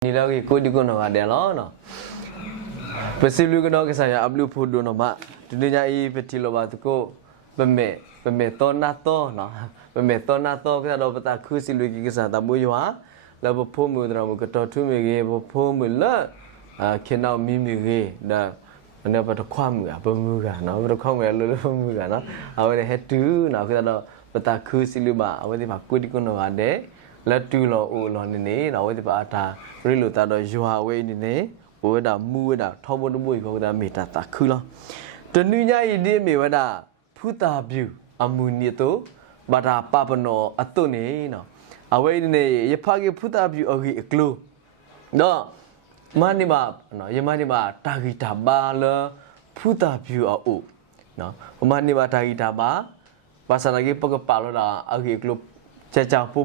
Ni lagi kau di kono ada lah, no. Pesilu kono kesaya ablu pudu no mak. Dunia ini peti lo batu ko pemeton nato, no. Pemeton nato kita dapat aku silu kisah tabu jua. Lalu pomu drama kita tu megi pomu la kena mimi dah. Mana pada kuam ga, pomu ga, no. Pada kuam ga lalu pomu ga, no. Awak ni hetu, no. Kita dapat aku silu ba. Awak ni aku di kono ada. Latu lo lo ni, awak ni ada. Rilu ta do jua we ni ne o da mu da tho bo mu ko da me ta ta khu lo to nu nya yi ni me wa da phu ta byu amu ni to ba da pa pa no atu ni no a we ni ne ye pha ge phu ta byu o gi aklo no ma ni ba no ye ma ni ba ta gi ta ba le phu ta byu o no ma ni ba ta gi ta ba ba sa na ge pa ka pa lo da a gi aklo cha pu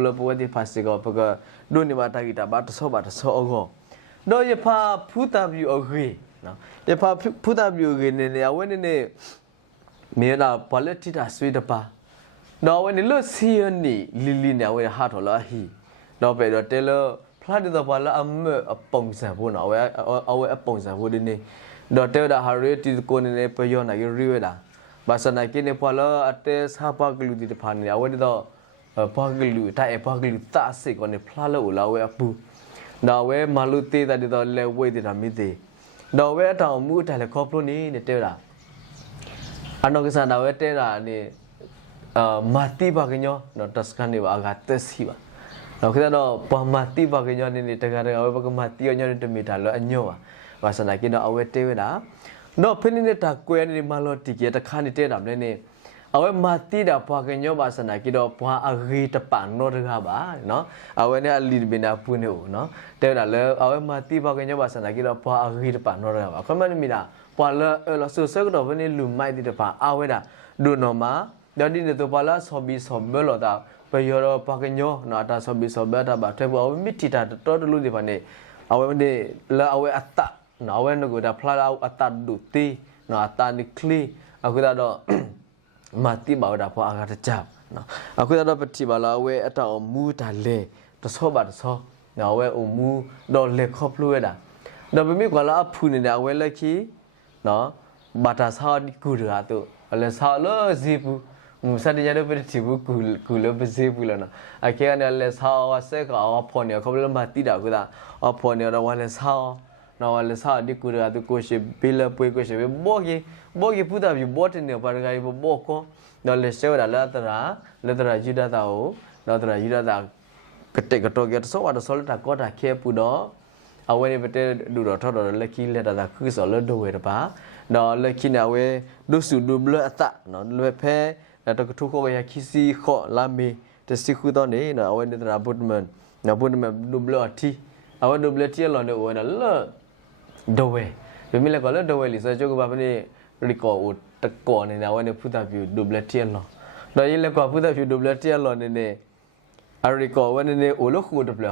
lo pu di phasi ko pa ka do ni ba ta kita ba to so ogo do ye pha phu ta view ogi no ye pha phu ta view ge ne ne awe ne me la politics da sweet pa do we ne lo si ni li ne awe ha tho la hi do pe do te lo phla de ba la am a pong san phu no awe a pong san phu de ne do te da ha re ti ko ne pe yo na ge ri we da ba sa na ki ne pha la ate sa pa glu di de pha ne awe do paglu ta paglu ta se ko ne phla lo la we apu da we malu te da de do le we de da mi de da we ataw mu ta le ko plo ni ne te da ano ke sa da we te da ni mati ba ke nyo no tas kan ni ba ga te si ba no ke da do pa mati ba ke nyo ni te ga we ba ke mati nyo ni te mi da lo anyo ba sa na ki do awe te we da no phini ne ta kwe ni ma lo ti ke ta kha ni te da ne ni awe mati da pa ke nyo ba sa na ki do pa agi ta pa no de ga ba no awe ne ali bin da pu ne o no te da le awe mati pa ke nyo ba sa na ki do pa agi ta pa no de ga ba khama ni mi da pa le lo so so do ne lu mai ti de pa awe da do no ma da di ne to pa la so bi so me lo da pe yo do pa ke nyo no ta so bi so ba da ba te bo awe mi ti ta to de lu de pa ne awe ne le awe atta no awe no go da phla la atta du ti no atta ni kli aku da do mati ba da pho aga ta jap no aku da pati ba la we ata o mu ta le to so ba to so na we o mu do le khop lu da da be mi kwa la phu ni da we le ki no ba ta sa ni ku da to le sa lo zi pu mu sa de ya do pe ti bu ku lo be zi pu lo no a ke ne le sa wa se ka wa pho ni khop lo mati da ku da a pho ni da wa le sa no wa le sa di ku da to ko she be le pwe ko she be bo ki pu da bi bo te ne ba ga bo ko no le se da la tra ji da ta o no tra ji da ta ka te ka to ke so wa to so ta ko ta ke pu do a we ne be te du do tho do le ki le da khu so le do we da ba no le ki na we do su du ble ata no le phe da to thu ko ya ki si kho la me te si khu do ne no we ne tra budman no budman du ble ti a we du ble ti lo ne o na le do we be mi le ko le do we li so jo ko ba ne ri ko o ta ko ne na we ne phu ta view du ble ti lo do yi le ko phu ta view du ble ti lo ne a ri ko we ne o lo khu de ble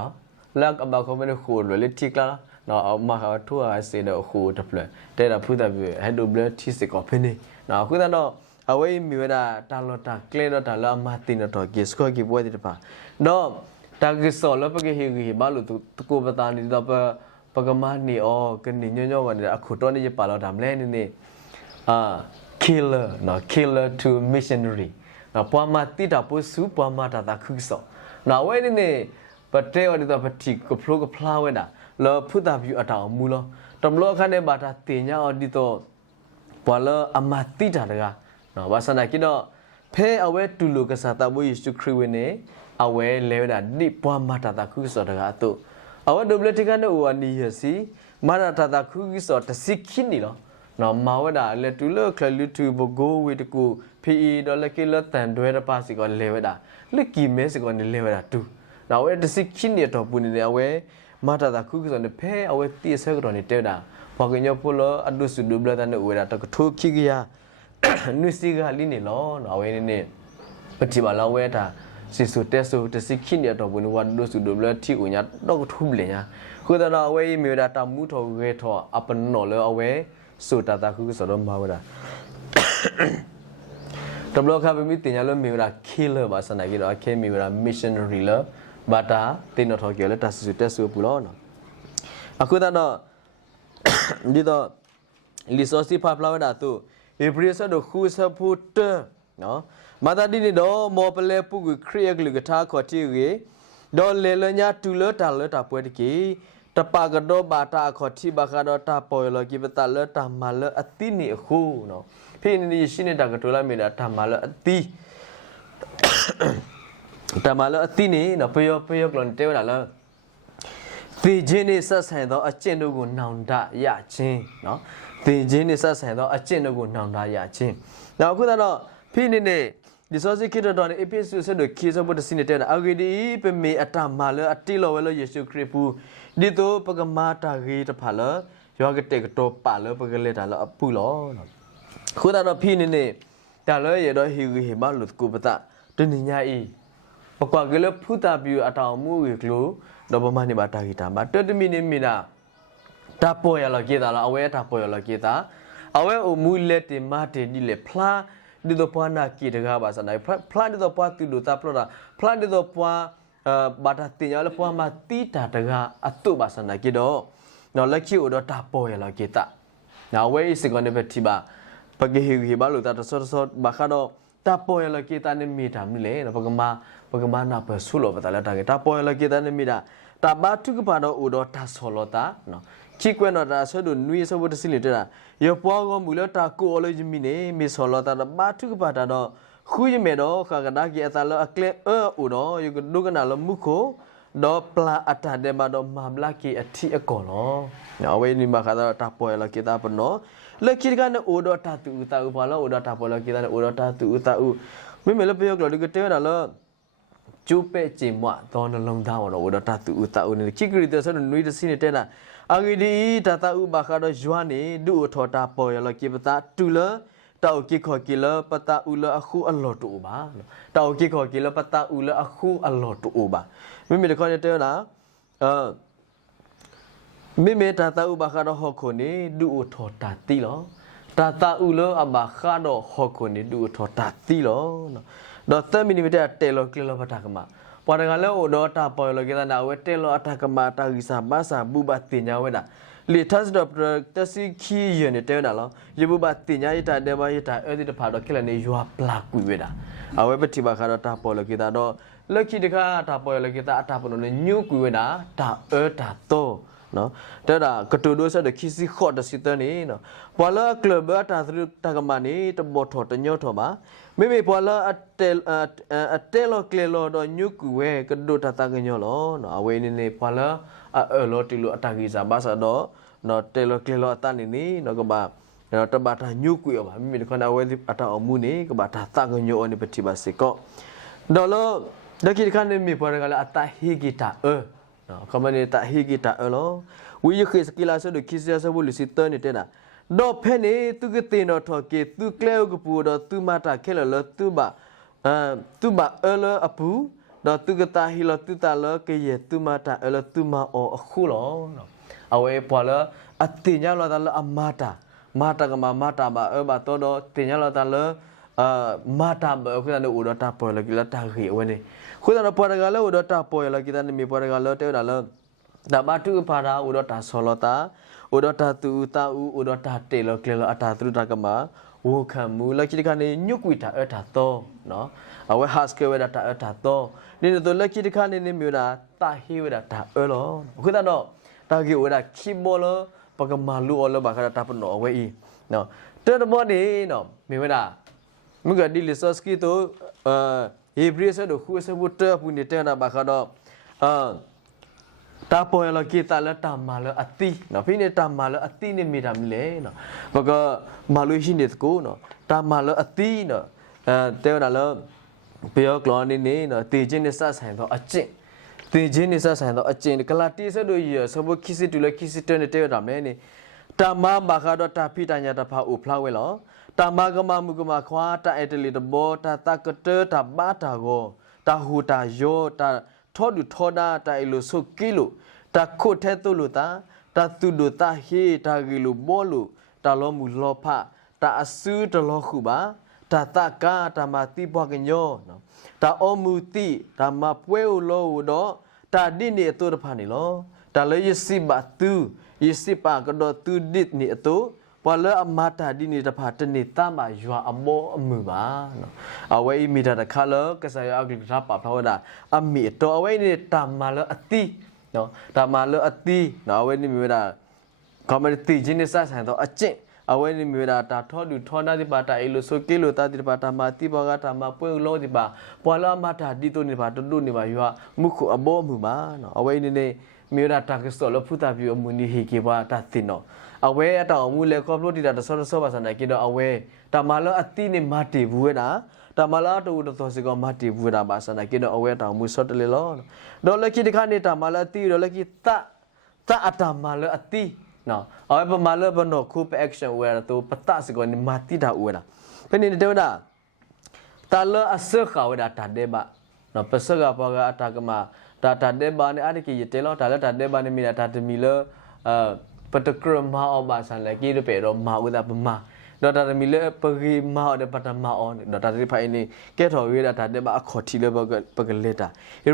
la ka ba ko me ne khu lo le ti kla no ma ha thu a se de khu de ble te da phu ta view he du ble ti se ko phe ne na khu da no a we mi we da ta lo ta kle do ta la ma ti no to ki sko ki bo de pa no ta ki so lo pa ki hi ba lo tu ko ba ta ni do pa pa ka ma ni o ke ni nyo wa ni a khu to ni je pa lo da mle ni killer to missionary na pwa ma ti da pu su pwa ma ta khu so na we ni pa te o di da pa ti ko phlo ko phla we da lo phu ta view ata mu lo tom lo kha ne ba ta ti nya o di to pwa lo ama ti da ga no ba sa na ki do phe awe tu lo ka sa ta bo yesu khri we ne awe le da ni pwa ma ta khu so da ga to awe double ti ka ne o ni ye si ma ta khu so ta si khin ni lo no ma wa da le tu lo kla lu tu bo go we de ku pe do le ki lo tan dwe da pa si ko le wa da le ki me si ko ne le wa da tu na we de si khin ni to pu ni le we ma ta khu so ne phe awe ti se ko ni te da pho ke nyo pu lo adu su du bla ta ne we da ta thu ki ki ya nu si ga li ni lo na we ne pa ti ba la we da si su te su te si khin ni to pu ni wa du su du bla ti u nya do ko thu ble nya khu da na we me da ta mu tho ge tho apan no lo awe so ta khu so do ma wa da toblo kha be mi tin ya lo mi ra killer ba sa na ki do ke mi ra missionary lo ဘာတာတင်တော်ထော်ကျော်လဲတာစုတက်စုပူလို့နော်အခုတော့ဒီတော့လီဆိုစီဖာဖလာဝဒါတူဧပြီဆဒခုဆဖူတနော်မာတာဒီတော့မော်ပလဲပုကခရီးကလကထားခေါ်တီရေဒေါ်လေလညာတူလတာလတာပွဲတကီတပါကတော့ဘာတာခေါ်တီဘာကတော့တာပေါ်လကိပတာလတာမလအတိနေခုနော်ဖိနေရှိနေတာကတူလာမီတာတာမလအတိတာမလအတိနေနော်ပယောကလွန်တဲဝလာလားသေခြင်းနဲ့ဆက်ဆံသောအကျင့်တို့ကိုနောင်တရခြင်းနော်သေခြင်းနဲ့ဆက်ဆံသောအကျင့်တို့ကိုနောင်တရခြင်းနောက်အခုတော့ဖိနေနေဒီစောစီကိတတော်နဲ့ episode ဆက်တို့ခေစဘတ်စနေတဲ့အာဂီဒီပမေအတာမာလအတိလောဝဲလောယေရှုခရစ်ပူဒီတော့ပကမာတာဂီတဖာလယောဂတေကတော့ပါလပကလေတာလအပူလောနော်ခုတော့ဖိနေနေတာလောရတော့ဟီဟီမလုကူပတာတနိညာဤပကွာကလေးဖူတာပြူအတောင်မှုဝေကလိုတော့ဘာမှနေပါတာဂီတာမှာတတမီနေမီနာတာပေါ်ရလောကေတာလားအဝဲတာပေါ်ရလောကေတာအဝဲအမူလက်တင်မာတင်ဒီလေဖလာဒီတော့ပွားနာကီတကားပါစနိုင်ဖလာဒီတော့ပွားတူလို့တာပလို့တာဖလာဒီတော့ပွားဘာတာတင်ရလပွားမှာတီတာတကားအတုပါစနိုင်ကေတော့နော်လက်ချီဦးတော့တာပေါ်ရလောကေတာနော်ဝဲစကနေပဲတိပါပကေဟီဘာလို့တာဆော့ဘာခါတော့တာပေါ်ရလောကေတာနေမီတာမီလေပကမာနာပဆူလောပတာလက်တာကေတာပေါ်ရလောကေတာနေမီတာတာဘာထုကပါတော့ဦးတော့တာဆောလောတာနော်ခိကွဲ့တော့တာဆိုတော့နွေစဘတ်စီလေတာရပွားကမူလတာကိုအလိုဂျမီနေမီဆောလောတာဘာထုကပါတာတော့ခူးရမေတော့ခါကဒါကီအတလအကလေဦးတော့ယကဒုကနာလမှုခိုတော့ပလာအတာတဲ့မှာတော့မမလာကီအထီအကောလောနော်ဝဲနေမှာခါတော့တာပေါ်ရလောကေတာပနော်လက်ခိကနေဦးတော့တာတူတာဦးဘာလို့ဦးတော့တာပေါ်လောကေတာဦးတော့တာတူတာဦးမိမလည်းပြောကလို့ဒီကတဲတာလားကျူပဲကျင်မွတ်တော့နှလုံးသားတော့ဝဒတာတူတာဦးနေခိကရီတဆနနွေတစီနေတဲ့နာအာဂီဒီတတာဦးဘာခါတော့ယွာနေဒူထော်တာပေါ်ရလကိပတာတူလတောက်ကိခေါ်ကိလပတာဦးလအခုအလော်တူပါတောက်ကိခေါ်ကိလပတာဦးလအခုအလော်တူပါမိမိတခေါ်တဲ့နာမိမိတတာဦးဘာခါတော့ဟောခုနေဒူထော်တာတီလောတတာဦးလအဘာခါတော့ဟောခုနေဒူထော်တာတီလောနော်တော့30မိနစ်တဲလောကီလိုပတာကမှာပေါ်တကလည်းဟိုတော့တာပေါ်လောကေတာနာဝဲတဲလောအတာကမှာတာဂီစာဘာစာဘူဘတင်ညာဝဲတာလီသတ်တော့တစီခီယနေတဲတာလောယဘူဘတင်ညာရတာတဲဘာရတာအဲ့ဒီတဖာတော့ခက်လည်းနေရွာပလာကွေဝဲတာအဝဲပတိဘာခါတော့တာပေါ်လောကေတာတော့လက်ခိတခါတာပေါ်လောကေတာအတာပေါ်လို့ညုကွေဝဲတာတာတာတော့နော်တဲ့တာကတူဒိုဆက်တဲ့ခီစီခေါ်တဲ့စစ်တဲ့နေနော်ပေါ်လာကလဘတာသရတာကမနေတဘောထော်တညောထော်မှာမိမိပေါ်လာအတဲလောကလေလောတော့ညုကူဝဲကဒိုတာတာကညောလောနော်အဝေးနေနေပေါ်လာလောတီလိုအတာကြီးစားဘာစားတော့နော်တဲလောကလေလောအတနေနေနော်ကဘာနော်တဘာတာညုကူရပါမိမိခဏအဝဲအတာအမှုနေကဘာတာတာကညောအနေပတိပါစေကောဒေါ်လောဒကိခန်နေမိပေါ်ကလည်းအတာဟီဂီတာနော်ကမနေတာဟီဂီတာလောဝီယခိစကီလာဆိုဒခိစရဆဘူလစီတနေတဲ့နာတော့ဖဲနေသူကတင်တော့ထော်ကေသူကလဲကပူတော့သူမတာခဲလသူဘာလအပူတော့သူကတာဟီလသူတာလကေယသူမတာလသူမအောအခုလောနော်အဝဲပေါ်လအတင်ညာလောတာလအမတာကမတာဘာဘာတော့တင်ညာလောတာလမာတာဘခုနကဦးတော့တာပေါ်လကလတာခေဝနေခုနကပေါ်ကလည်းဦးတော့တာပေါ်လကတနေမီပေါ်ကလည်းတဲတာလဒါဘာတူဖာရာဦးတော့တာဆောလတာဦးတော့တာတူတာဦးတော့တာတေလကလအတာသူတာကမှာဝခံမူလက်ချိကနေညုတ်ကွေတာအတာတော့နော်အဝဲဟတ်စကေဝဲတာအတာတော့ဒီတော့လက်ချိကနေနေမျိုးတာတာဟီဝဲတာလောခုနတော့တာကေဝဲတာခိဘောလပကမာလူအော်လဘာခတာပနောအဝဲဤနော်တဲ့တော့နေနော်မြင်ဝဲတာမကဒီလစ်စကီတိုဟေဘရီဆဒခုဆဘူတပူနေတဲ့နာဘာခတော့တာပေါ်ရလကေတာလတာမာလအတိနော်ဖိနေတာမာလအတိနေမိတာမလဲနော်ဘကမာလူရှိနေတကိုနော်တာမာလအတိနော်တဲနာလပြောကလောနေနေနော်တေချင်းနေစဆိုင်တော့အကျင့်တေချင်းနေစဆိုင်တော့အကျင့်ကလာတီဆဒိုရဆဘခိစစ်တူလခိစစ်တဲ့တဲတာမဲနေတာမာဘာခတော့တာဖိတညာတဖာဥဖလာဝဲလောတာမာကမမုကမခွာတာအတလီတဘောတာတကတတာဘာတာကိုတာဟူတာယောတာထောဒူထောဒါတာအလိုဆုကီလိုတာခုထဲတုလိုတာတူဒူတာဟေတာဂီလိုဘောလိုတာလောမူလောဖတာအဆူတလောခုပါ ตาตากาตามาตีปวกันโยเนาะตาอมูติตามาป่วยโลดอตาดินี่ตัวพานี่ลอตาเลย20 บาทตู20 ปากก็ดอตูดิดนี่ตัวพอเลยอามาตาดินี่ตาพาตนี่ตามายัวอโมอมือบาเนาะเอาไว้มีตาคาเลก็ใส่เอากลิกรับปะพระวดาอามีตัวเอาไว้นี่ตามมาเลยอติเนาะตามมาเลยอติเนาะเอาไว้นี่มีเวลาคอมเมดี้จินิสัยสั่งตัวอจิเอาไว้นี่มีเวลาตาทอดูทอนาดิบาตาเอโลโซเกโลตาดิบาตามาติบากาตามาเปื้อโลดิบาพอละมาตาดิโตนี่บาตดุนี่บายัวมุขอโบมือบาเนาะเอาไว้นี่เนี่ยมีเวลาตากสโลพุทธาบิโอมุนีเฮกิบาตาติเนาะเอาไว้ตาอมูเลครอบโลดิตาตะซอภาษาไหนกินเอาไว้ตามาละอตินี่มาติบุเวนะตามาละตูตอสิกอมาติบุเวนะภาษาไหนกินเอาไว้ตามูสอตเลโลดอลกิดิคานี่ตามาละติดอลกิตาอัตมาละอติเนาะเอาไว้ประมาณเรื่องบนโนคูปแอคชั่นเวลาตัวปัตตาสิกอนี่มาติดาเวลาเป็นนี่เดียวนะตาเลอเสือขาวเวลาตัดเดบะเนาะเปเสือกปากาตากมาตัดเดบะนี่อะไรกี่เตลอตาเลตัดเดบะนี่มีตัดมีเลปัตตกรมาออบาสันเลยกี่เปรมมาอุดาปมาดอตามีเลปกีมาอเดปัตมาออนดอตาที่ไปนี่แกถอยเวลาตัดเดบะขอทีเลปกเลตา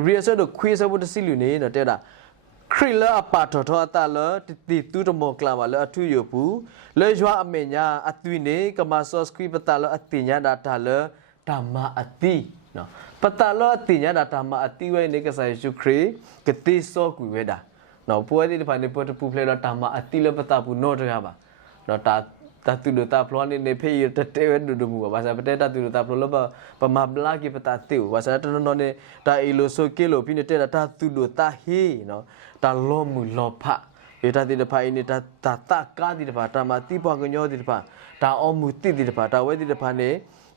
เรียสดคุยสบุตรสิลุนี่เนาะเตดาคริลเลอร์ปาทอทอตาเลติตูตโมกลามาเลอทุยปูเลยจวาอเมญาอตุยเนกมาซอสคริปตาเลอติญาดาตาเลตามาอติเนาะปตาเลอติญาดาตามาอติเวเนกไซจุครีกติโซกุเวดาเนาะปัวที่ผ่านในปตปูเพลตามาอติเลปตาปูโนตระบะเนาะตาตุดตาพลอนในเพยตเตเวดูมูภาษาปเตตาตุดตาพลอนบปมาบลากิปตาติวภาษาตนนเนตาอิโลโซเกโลพินเตตาตุดตาเฮเนาะตาลอมุลอพะเอตาติดพาอินตาตากาติดพาตามาติปวกันโยติดพาตาอมุติติดพาตาเวติดพาเน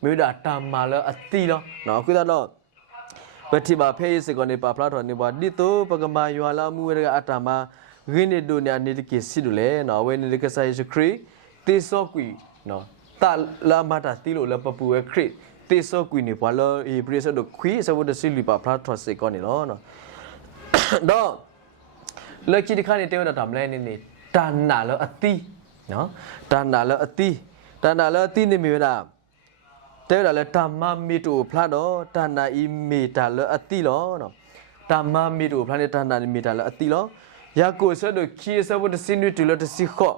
มิดาตามาเลอติเนาะเนาะคือตาเนาะปฏิบาเพยสกอเนปาพลาทอเนบาดิโตปกมายัวลามูเวกอาตามาริเนโดเนอนิตกิสิดุเลเนาะเวเนลิกไซสครีติโซกุยเนาะตาลามาตาติโลลปปูเวคริติโซกุยนี่พอลอีบริสดคุยสวุดสิลิปาพลาทอสกอเนเนาะดอเลิกคิดข้านี่เต้าทำอะไรนี่ตาหนาแล้วอติเนาะตาหนาแล้วอตินี่มีเวลาเต้าแล้วตามามีตูพลาดตาหนาอีมีตาแล้วอติล้อเนาะตามามีตูพลาดตาหนามีตาแล้วอติล้อยากูเสดคีสวุดสินวิตุลตสิขอ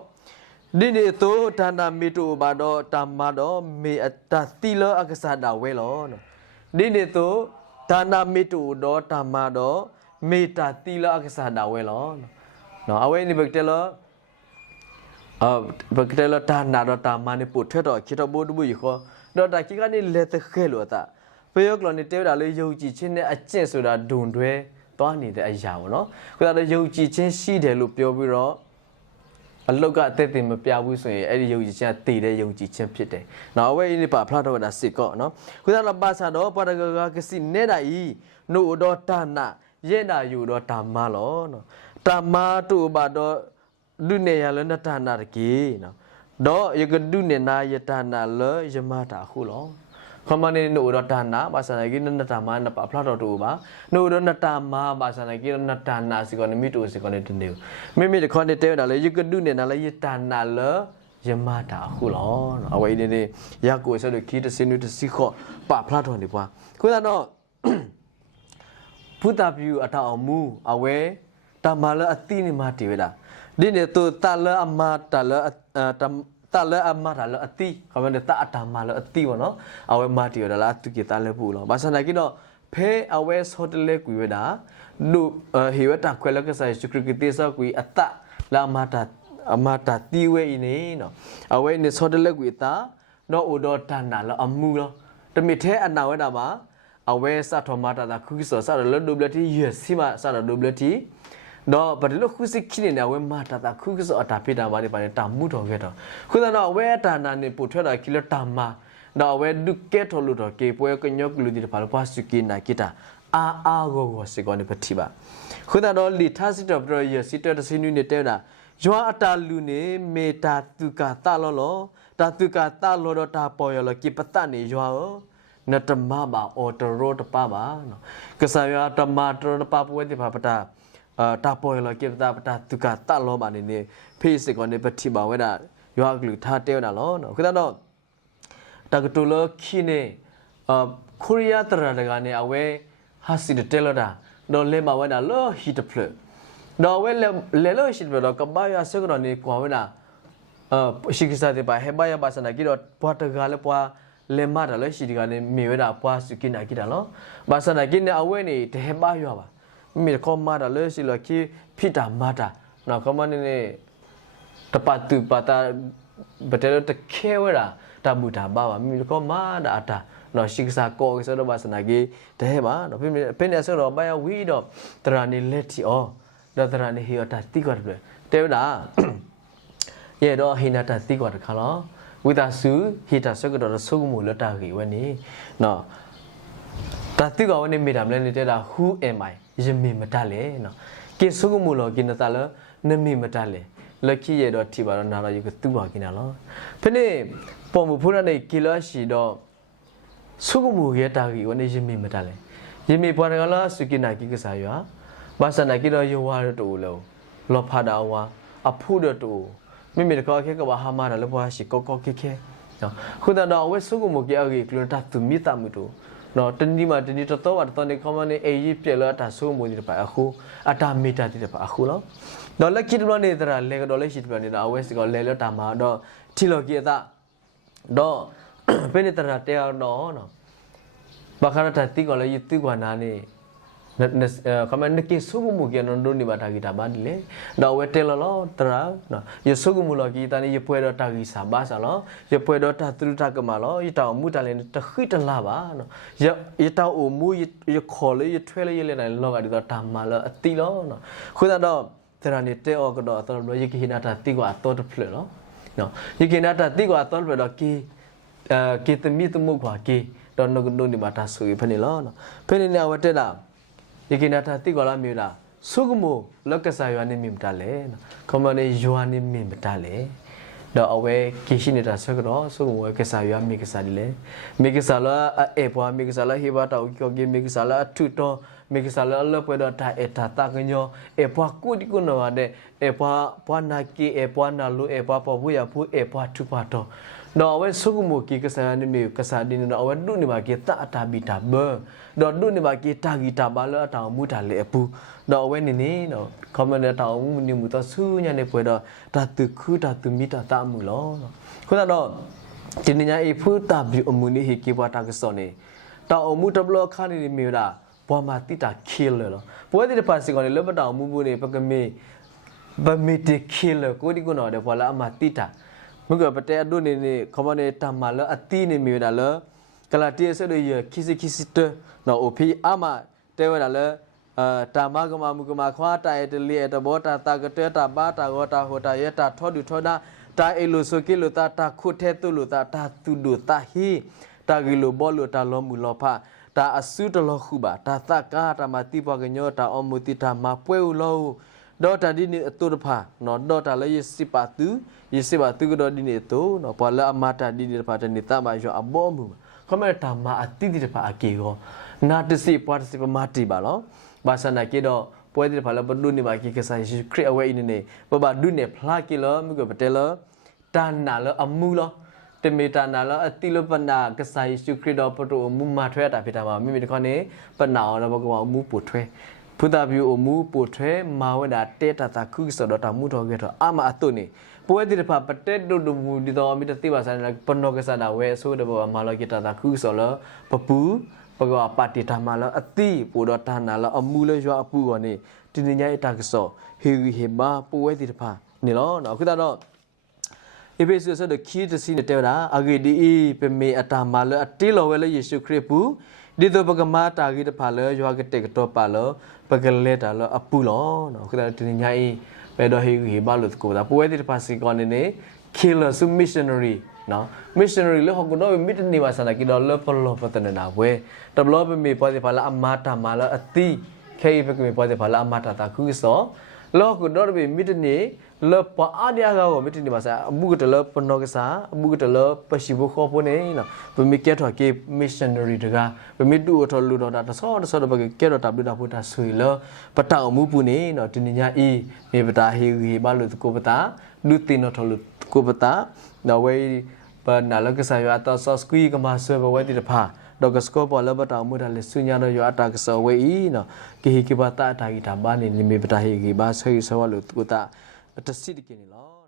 ดินี่ตัวตาหนามีตูบาดตามาดมีตาติล้ออักษรดาวเวล้อเนาะดินี่ตัวตาหนามีตูดตามาดเมตาติลอักษรดาวเวลอเนาะเอาไว้นี่เบิกเตลเบิกเตลตานาดตามานี่ปุถเถดคิดบ่ดูอยู่ขอดอตาคิกานี่เลตเคลอตาเปยกลอนี่เตวดาเลยยูจีချင်းနဲ့အကျင့်ဆိုတာဒွန်တွဲသွားနေတဲ့အရာပေါ့နော်ခုနကယုံကြည်ချင်းရှိတယ်လို့ပြောပြီးတော့အလုတ်ကအသက်တင်မပြဘူးဆိုရင်အဲ့ဒီယုံကြည်ခြင်းကတည်တဲ့ယုံကြည်ခြင်းဖြစ်တယ်။နောက်အဝဲនេះပါဖလာတော့တာစစ်ကောနော်ခုနကပါစာတော့ပါရဂကစီနေတာဤနို့တော့တာနာရဲ့နာอยู่တော့ဓမ္မလောနော်ဓမ္မတုပါတော့ဒုနေရလနတနာတကေနော်တော့ယကဒုနေနာယတနာလယမတာခုလောခမနေနို့တော့တာနာပါစနာကိနတမနပဖလာတော့တူပါနို့တော့နတမပါစနာကိနတနာစီကောနမိတုစီကောနတနေမိမိတခေါနေတဲတာလေယကဒုနေနာလယတနာလယမတာခုလောနော်အဝိနေနေရကိုဆလို့ခီတစင်းနုတစီခောပဖလာတော့နေပွားခုနတော့พุทธาบิวอัตอามูเอาไว้ตามาเลอตินี่มาติเวลาดิเนี่ยตัวตาเลออามาตาเลอตาเลออามาตาเลอติเขามันตาอัตมาเลอติวะเนาะเอาไว้มาติเวลาตุกิตาเลปูเนาะภาษาไหนกิเนาะเพเอาไว้สอดเลกุยเวลาดูเฮวตาควแล้วก็ใส่สุกริติซะกุยอัตละอามาตาติเวอีนี่เนาะเอาไว้เนี่ยสอดเลกุยตาเนาะอุดอตานาละอามูเนาะตะมิเทอันนาเวดามาเอาไว้สัตว์ธรรมะตาคุกิสสัตว์แล้วดูเบลที่เยอะสิมาสัตว์ดูเบลที่ดอปฏิโลคุสิคิดเนี่ยเอาไว้มาตาคุกิสอัตพิดามาที่ปานตามมุดเอาเกตคุณน่ะเอาไว้ตานานี่ปุถุดาคิลตามมาดอเอาไว้ดุเกตลุดเกป่วยก็ยกลุดิพาลปาสุกินากิตาอาโกโกสิกอนี่ปฏิบาคุณน่ะดอลิทัสิตบรเยสิตตสินุนี่เตดายัวอัตลุนี่เมตาตุกาตาลอตาตุกาตาลอตาปอยลกิปตานี่ยัวนตมาบาออตโรตปาบาเนาะกษายาตมาตรปาปเวติภาปตาตาปอยลเกตาปตาตุกาตาลอบานี่เพสิกอนี่ปฏิบาเวดายัวกลุทาเตวดาลอเนาะคือตาเนาะ တာကတူလခီနေကိုရီးယားတရတကနေအဝဲဟာစီတတဲလတာတော့လေမဝဲတာလောဟီတဖလတော့ဝဲလေလောရှိတယ်တော့ကဘာရဆကတော့နေကွာဝဲတာရှိကစားတဲ့ပါဟဲဘာရပါစနာကီတော့ပွားတကလည်းပွားလေမတာလည်းရှိဒီကနေမြေဝဲတာပွားစုကိနာကိတာလောဘာစနာကိနေအဝဲနေတဲဘာရပါမြေကောမာတာလည်းရှိလို့ခီဖိတာမာတာနော်ကမနေနေတပတ်တူပတာဘတဲတခဲဝဲတာတမှုတာပါပါမြေကောမာတာအတာနော်ရှိကစားကောကစားတော့ဘာစနာကိတဲပါနော်ဖိနေဆောတော့ဘာရဝီတော့တရာနေလက်တီအောဒါတရာနေဟီတာတိကောတယ်တဲတာရဲ့တော့ဟိနာတာတိကောတခါလောဝိတာစုဟီတာဆကတော့ဆုကမှုလတာကြီးဝဲနေနော်တာတိကောဝဲနေမိတာမလဲနေတဲ့တာ who am I ယမီမတလဲနော်ကေဆုကမှုလောကိနတာလနမီမတလဲလက်ခိရဲ့တော့ထိပါတော့နာတော့ယူကတူပါကိနာလောဖနေပေါ်မှုဖုရနေကီလောရှိတော့ဆုကမှုရဲ့တာကြီးဝဲနေယမီမတလဲယမီပေါ်ကလာစုကိနာကိကစားရွာဘာစနာကိတော့ယောဝါရတူလောလောဖာဒါဝါအဖုရတူမိမိတကောခဲကဘာဟာမာရလဘွားရှိကောကောခဲခဲနော်ခုနတော့ဝဲဆုကမှုကြောက်ကလောတာသူမိတမှုတူနော်တနည်းမှာတနည်းတော့တော့နေကောမနေအေးပြက်လာတာဆုမှုဒီပါအခုအတာမီတာဒီပါအခုလောတော့လက်ခိတလို့နေတာလေကတော့လက်ရှိပြနေတာအဝဲစကောလဲလတာမှာတော့ထီလော်ကြီးအတာတော့ဘယ်နေတာတဲအောင်တော့နော်ဘာခရတာတိကောလည်းယူတိကွာနာနေကမန်နကိဆုဂမှုကေနန်ဒိုနိဘာတာဂီတာဘာဒီလေတော့ဝဲတဲလောတရာနော်ယဆုဂမှုလောကီတန်ယပွဲတော့တာဂီစာဘာစာလောယပွဲတော့တာသူတာကမလောယတောင်မူတလည်းတခိတလာပါနော်ယတောင်အိုမူယခေါ်လေယထွဲလေယလေနိုင်လောကဒီတော့တာမလောအတိလောနော်ခုနတော့တရာနေတဲအောကတော့တော်လောယကိဟိနာတာတိကွာတော့တဖလေနော်ယကိနာတာတိကွာတော့ဖလေတော့ကေတမီတမှုခွာကေတော့နုဒိုနိဘာတာဆူဖနေလောနော်ဖနေနေဝတဲတာယကိနာတာတိကောလာမြေလာဆုကမိုလက်ကဆာယွာနေမိမတလဲခမနေယွာနေမိမတလဲတော့အဝဲကိရှိနေတာဆကတော့ဆုကမိုကဆာယွာမိကဆာဒီလေမိကဆာလာအေပွားမိကဆာလာဟိဘာတောကိုကေမိကဆာလာထုတော့မိကဆာလာလပွဲတော့တာအတာတာကညောအေပွားကုဒီကုနောတဲ့အေပွားနာကီအေပွားနာလူအေပွားပေါ်ဘူးရဘူးအေပွားထုပါတော့တော့ဝဲဆုကမိုကီကဆာနေမိကဆာဒီနော်ဝဲဒုနေမှာကေတာအတာဘီတာဘတော့ဒုနေမှာကေတာဂီတာဘာလောတောင်မူတာလေအပူတော့ဝဲနေနေနော်ကမန်တောင်မူနေမူတော့ဆူညနေပွဲတော့တာတူခုတာတူမီတာတာမူလောခုနတော့ဒီနေညာအဖူတာဘီအမူနေဟီကေဘတာကစောနေတောင်အမူတဘလခါနေမီရာဘွာမာတိတာခီလလောပွဲဒီပါစီကောနေလဘတောင်မူဘူးနေပကမေဘမီတီခီလကိုဒီကုနော်တဲ့ဘွာလာအမတိတာမကပတဲအဒုနေနေခမနေတမလအတိနေမီရာလောကလာတီဆဲရခိစီတနော်အိုဖီအမတဲဝဒါလေတာမကမမကမခွာတိုင်တလီတဘောတာတာကတဲတာဘာတာဂောတာဟိုတာယတာထောဒူထောဒါတာအလိုဆိုကီလိုတာတာခုထဲတူလိုတာတာတူဒူတာဟီတာဂီလိုဘောလိုတာလောမူလောဖာတာအဆုတလောခုပါတာသကာတာမတိပကညောတာအမူတိတာမပွဲဦးလောဒေါ်တာဒီနေအတူတဖာနော်ဒေါ်တာလည်းယစီပါတူကတော့ဒီနေတူနော်ဘာလာအမတာဒီနေတဖာတနေတာမယောအဘောမူခမတာမအတိတိတဖာအကေရောနာတစီပွားတစီပမာတီပါလောဘာစနာကေတော့ပွဲတိတဖာလဘဒုနေပါကေကဆိုင်ခရစ်အဝဲနေနေဘဘဒုနေဖလာကေလောမြကပတဲလောတာနာလောအမူလောတမေတာနာလောအတိလပနာကဆိုင်ခရစ်တော်ပတိုမူမာထွဲတာဖြစ်တာပါမိမိတခေါနေပနာရောဘကမူပူထွဲဖုတာဗျူအမူပူထွဲမာဝဒါတေတာတာခုစတော့တာမူတော်ကေတော့အမအတုနေပွဲတိတဖာပတဲဒုဒမူဒီတော်မိတတိပါဆိုင်ပနောကဆနာဝဲဆိုးတဘောမာလောကေတာတာခုစလောပပူပကပါတိတာမာလောအတိပူတော်တာနာလောအမူလရွာအပူကောနေတင်းညိုင်တာကစောဟေဟေဘာပွဲတိတဖာနေလောနော်ခုတော့ဧဖေဆုဆိုတဲ့ခီးတစီနဲ့တဲတာအဂေဒီပမေအတာမာလောအတိလောဝဲလေယေရှုခရစ်ပူဒီတော့ပကမာတာဂီတဖာလောရွာကတက်တော့ပါလောပကလေတာလောအပူလောနော်ခုတော့တင်းညိုင်ပဲတော့ဟေဟေဘာလို့ကိုတာပွဲတိတဖာစီကောနေနေ killer su missionary နော် missionary လို့ဟောကတော့မိတနေပါစနာကီတော့လောပလောပတနေနာဝဲတဘလောပမေပေါ်စီဖာလာအမတာမာလာအတိခေပကမေပေါ်စီဖာလာအမတာတာခုစောလောကတော့မိတနေလောပအားရကောမိတနေပါစာအမှုကတလောပနောကစားအမှုကတလောပရှိဘခောပေါ်နေနော်ပမေကဲထော်ကေ missionary တကပမေတူထော်လူတော်တာတဆောဘကကဲတော့တာပြတာဖို့တာဆွေလောပတောက်မှုပူနေနော်တင်းညာဤမေပတာဟေဟေဘာလို့ကိုပတာလူတင်တော်ထော်လူကိုပတာနော်ဝဲ ba na lo ke sa yo ata so squeeze ka ma so ba we ti da pha do ka score bo lo ba ta mu da le su nya no yo ata ka so we I no ki hi ki ba ta ta ki da ba ni ni me ba ta hi ki ba so so wa lo ku ta ta si ti ki ni lo